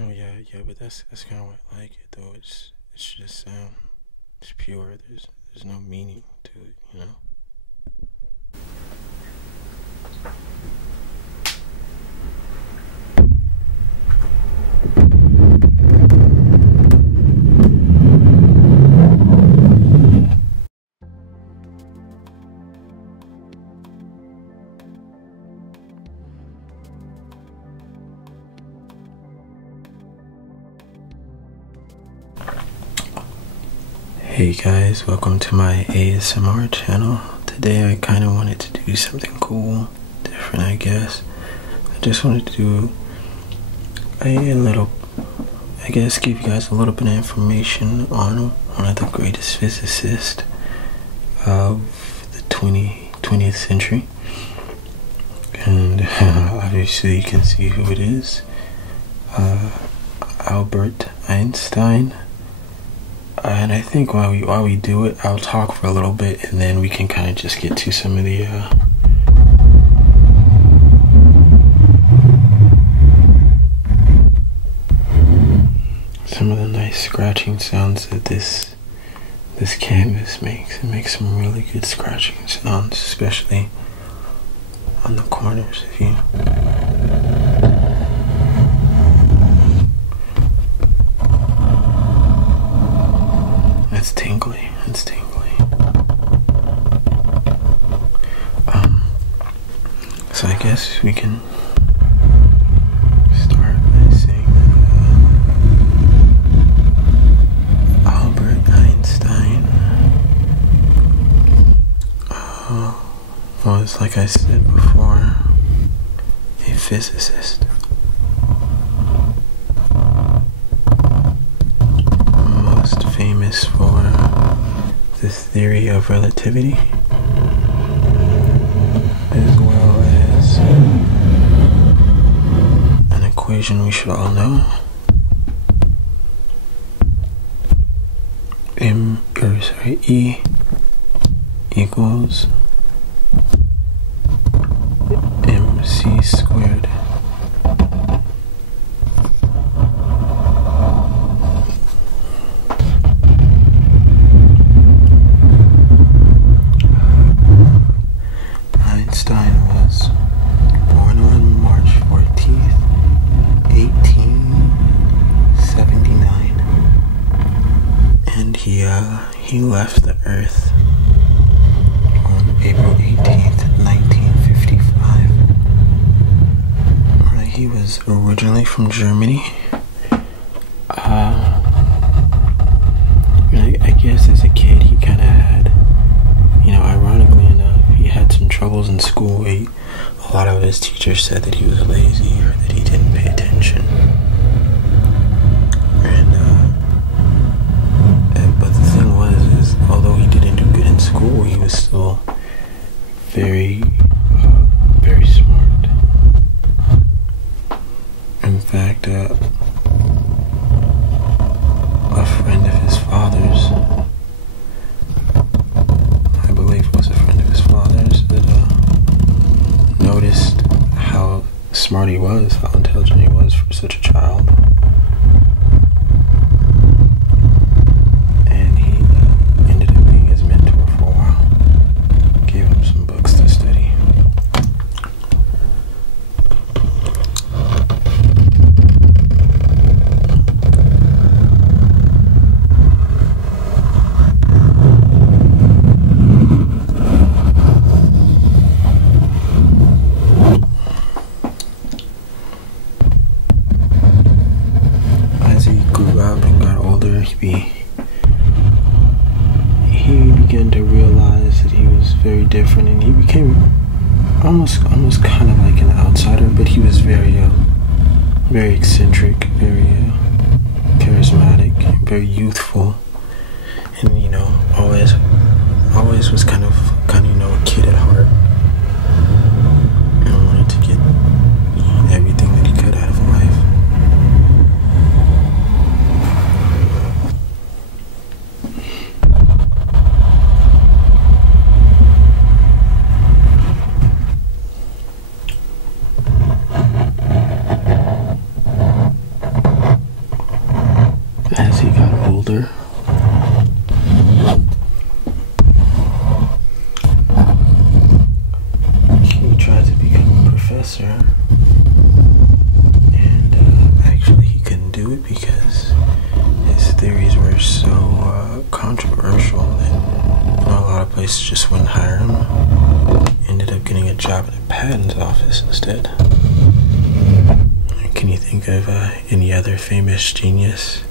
Oh yeah, but that's kind of what I like it though. It's just it's pure. There's no meaning to it, you know. Hey guys, welcome to my ASMR channel. Today I kind of wanted to do something cool, different I guess. I just wanted to do a little, I guess give you guys a little bit of information on one of the greatest physicists of the 20th century. And obviously you can see who it is. Albert Einstein. And I think while we do it, I'll talk for a little bit, and then we can kind of just get to some of the nice scratching sounds that this canvas makes. It makes some really good scratching sounds, especially on the corners. If you It's tingly. It's tingly. So I guess we can start by saying that Albert Einstein was, like I said before, a physicist. Famous for the theory of relativity, as well as an equation we should all know. E equals mc squared. He left the Earth on April 18th, 1955. He was originally from Germany. I guess as a kid he kind of had, ironically enough, he had some troubles in school. A lot of his teachers said that he was lazy or that he didn't pay attention. Although he didn't do good in school, he was still very smart. In fact, a friend of his father's, I believe it was a friend of his father's, that noticed how smart he was, how intelligent he was for such a child. He began to realize that he was very different, and he became almost kind of like an outsider, but he was very eccentric, very charismatic, very youthful, and always was kind of a kid at heart, and wanted to get everything that he could out of life. job at a patent's office instead. Can you think of any other famous genius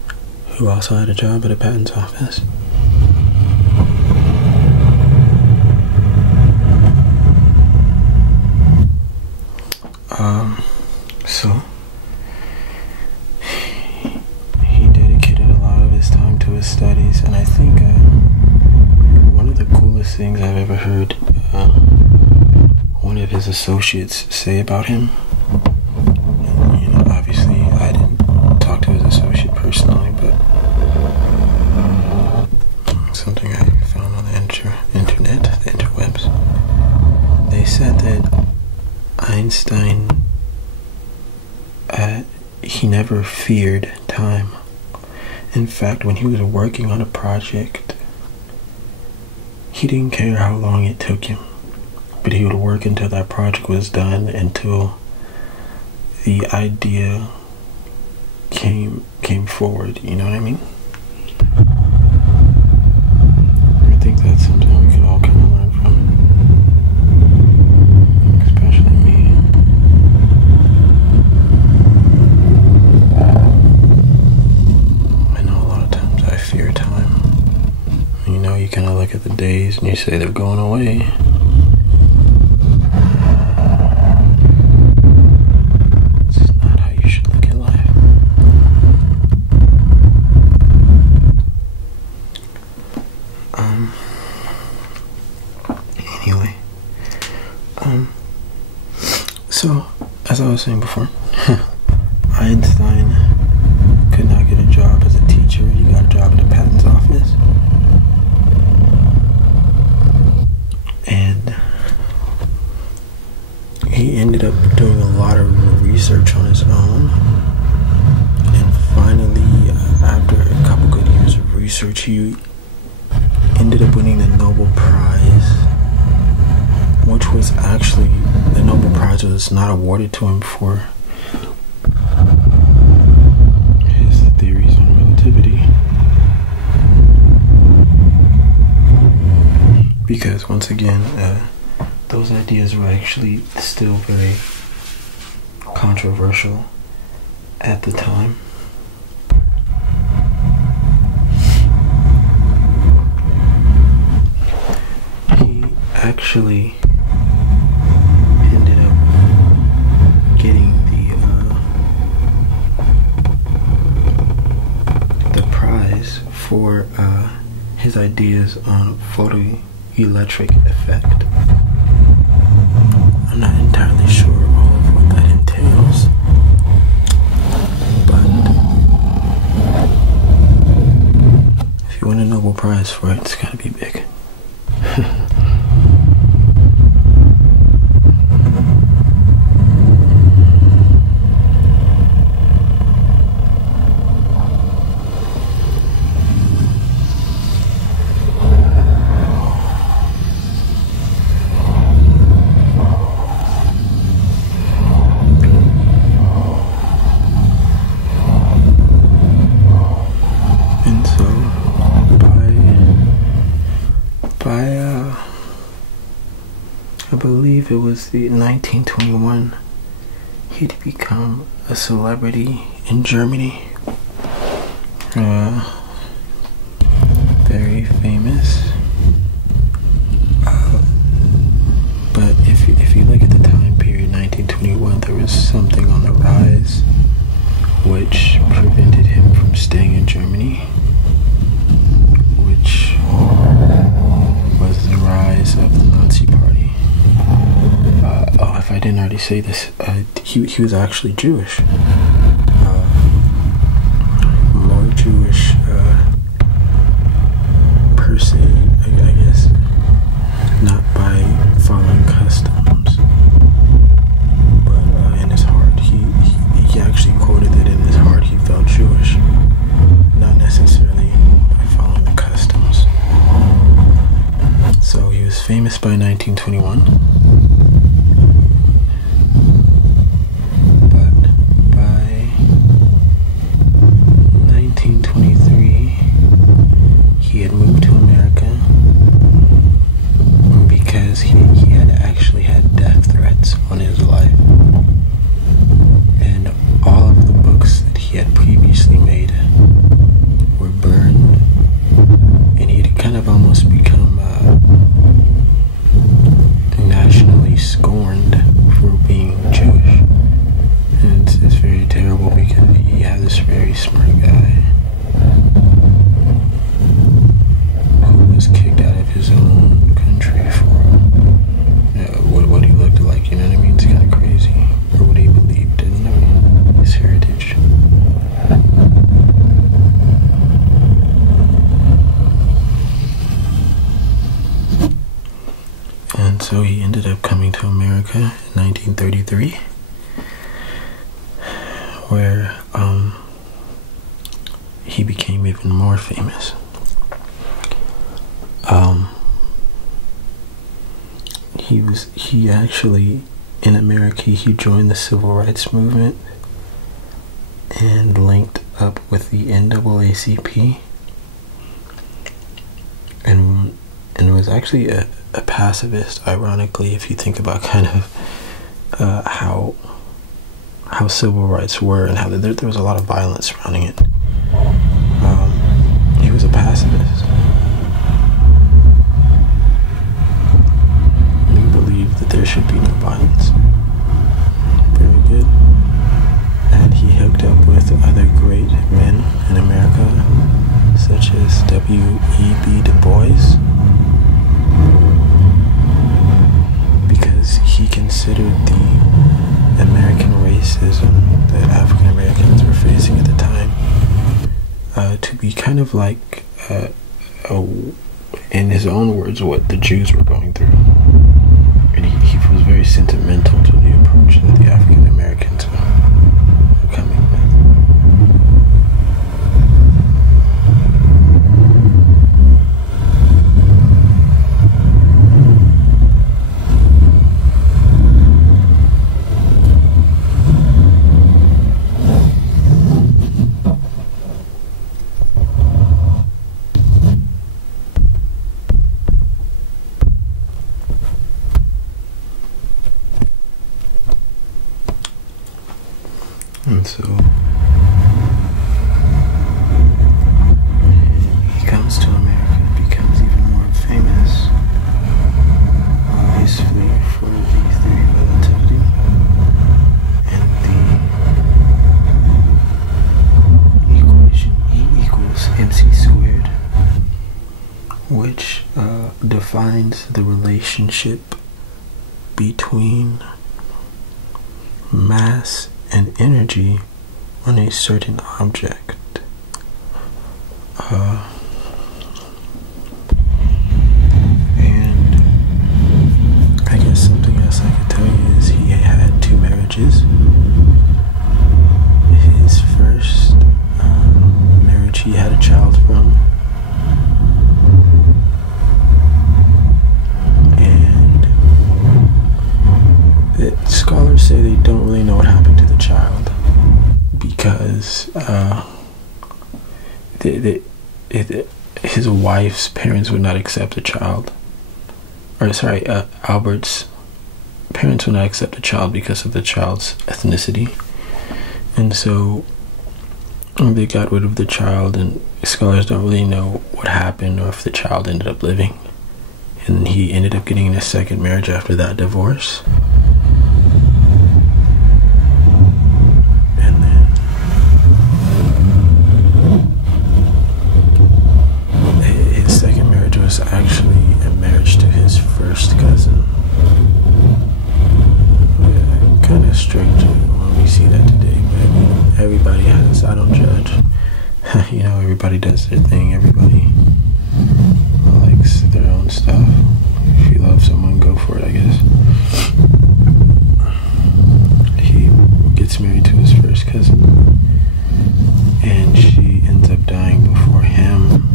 who also had a job at a patent's office? So he dedicated a lot of his time to his studies, and I think one of the coolest things I've ever heard one of his associates say about him. You know, obviously I didn't talk to his associate personally, but something I found on the internet, the interwebs. They said that Einstein, he never feared time. In fact, when he was working on a project, he didn't care how long it took him, but he would work until that project was done, until the idea came forward. You know what I mean? I think that's something we could all kind of learn from, especially me. I know a lot of times I fear time. You know, you kind of look at the days and you say they're going away. It's not how you should look at life. Anyway. So, as I was saying before, Einstein could not get a job as a teacher. He got a job at a patent's office. And he ended up doing a lot of research on his own. And finally, after a couple good years of research, he ended up winning the Nobel Prize, which was actually, the Nobel Prize was not awarded to him for his theories on relativity. Because once again, those ideas were actually still very controversial at the time. He actually ended up getting the prize for his ideas on photoelectric effect. I'm not entirely sure all of what that entails, but if you win a Nobel Prize for it, it's gotta be big. I believe it was the 1921, he'd become a celebrity in Germany. Very famous. But if you look at the time period, 1921, there was something on the rise which prevented him from staying in Germany, which was the rise of the Nazi Party. If I didn't already say this, he was actually Jewish. More Jewish per se, I guess, not by following customs, but in his heart, he actually quoted that in his heart he felt Jewish, not necessarily by following the customs. So he was famous by 1921. He had moved to America because he had actually had death smart guy who was kicked out of his own country for what he looked like, you know what I mean? It's kind of crazy. Or what he believed in, his heritage. And so he ended up coming to America in 1933, where he became even more famous. He actually, in America, he joined the civil rights movement and linked up with the NAACP, and was actually a pacifist, ironically, if you think about kind of how civil rights were and how there was a lot of violence surrounding it. He was a pacifist. He believed that there should be no violence. Very good. And he hooked up with other great men in America, such as W.E.B. Du Bois, because he considered the American racism that African Americans were facing at the time to be kind of like, in his own words, what the Jews were going through. And he was very sentimental to the approach that the African Americans were coming with. And so he comes to America, becomes even more famous, obviously for the theory of relativity and the equation E=mc², which defines the relationship between mass and energy on a certain object. And I guess something else I could tell you is he had 2 marriages. His first marriage he had a child from, and scholars say they don't really know what happened to the child, because his wife's parents would not accept the child. Albert's parents would not accept the child because of the child's ethnicity. And so they got rid of the child, and scholars don't really know what happened or if the child ended up living. And he ended up getting a second marriage after that divorce. Actually a marriage to his first cousin. Yeah, kind of strict when we see that today, but I mean, everybody has, I don't judge. You know, everybody does their thing, everybody likes their own stuff. If you love someone, go for it, I guess. He gets married to his first cousin, and she ends up dying before him.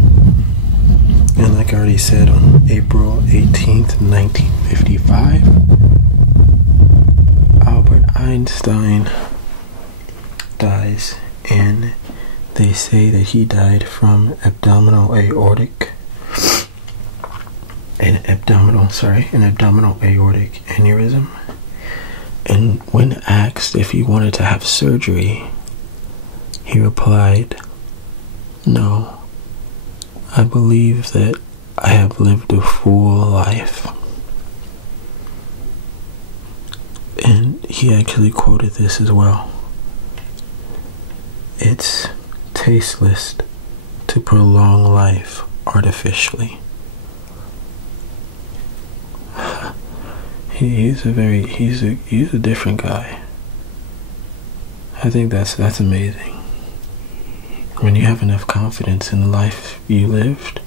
And like I already said, on April 18th, 1955, Albert Einstein dies, and they say that he died from an abdominal aortic aneurysm. And when asked if he wanted to have surgery, he replied, "No. I believe that I have lived a full life." And he actually quoted this as well. It's tasteless to prolong life artificially. He's a different guy. I think that's amazing. When you have enough confidence in the life you lived,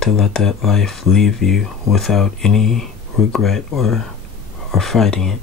to let that life leave you without any regret or fighting it.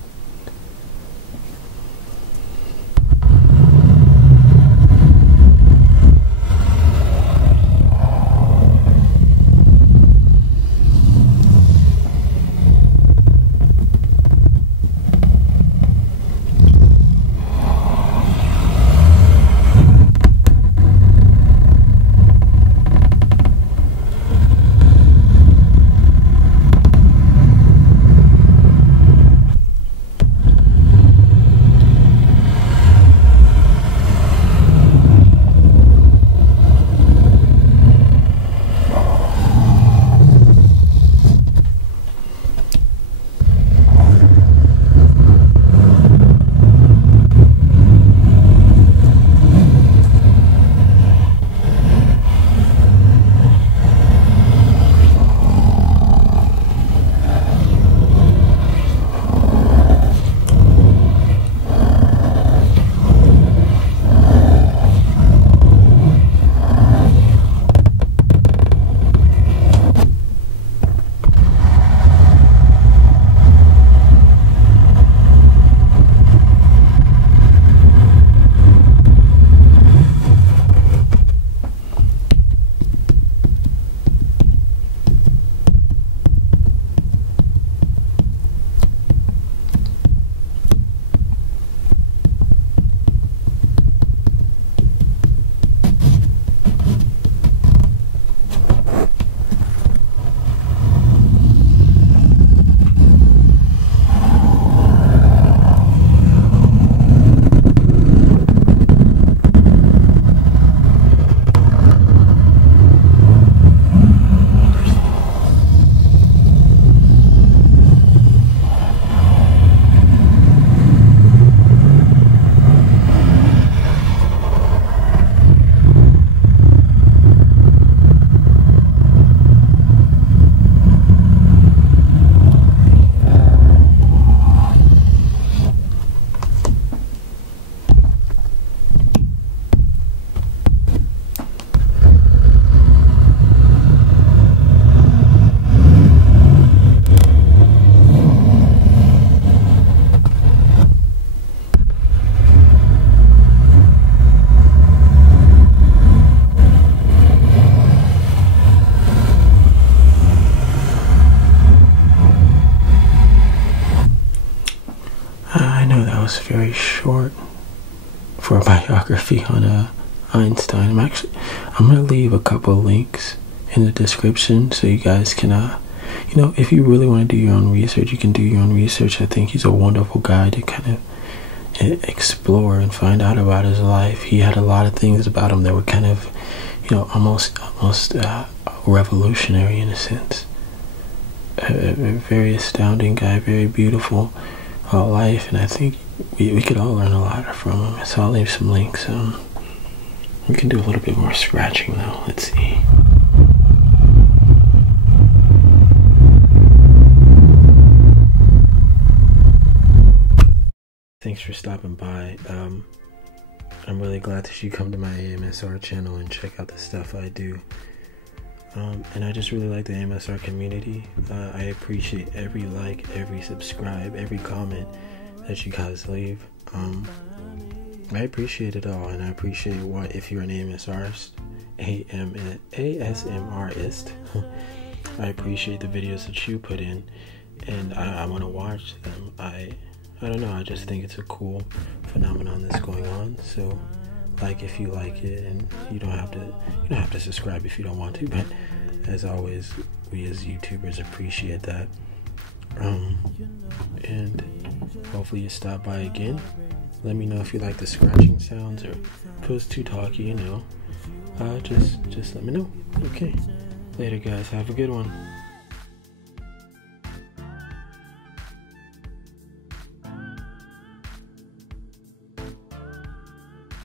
Was very short for a biography on Einstein. I'm gonna leave a couple of links in the description so you guys can if you really want to do your own research, you can do your own research. I think he's a wonderful guy to kind of explore and find out about his life. He had a lot of things about him that were kind of almost revolutionary in a sense. A very astounding guy, very beautiful life, and I think we could all learn a lot from him. So I'll leave some links. We can do a little bit more scratching though. Let's see. Thanks for stopping by. I'm really glad that you come to my AMSR channel and check out the stuff I do. And I just really like the AMSR community. I appreciate every like, every subscribe, every comment that you guys leave. I appreciate it all, and I appreciate if you're an ASMRist, I appreciate the videos that you put in, and I want to watch them. I don't know, I just think it's a cool phenomenon that's going on. So like if you like it, and you don't have to subscribe if you don't want to, but as always, we as YouTubers appreciate that. And hopefully you stop by again. Let me know if you like the scratching sounds, or if it was too talky, just let me know. Okay, later guys, have a good one.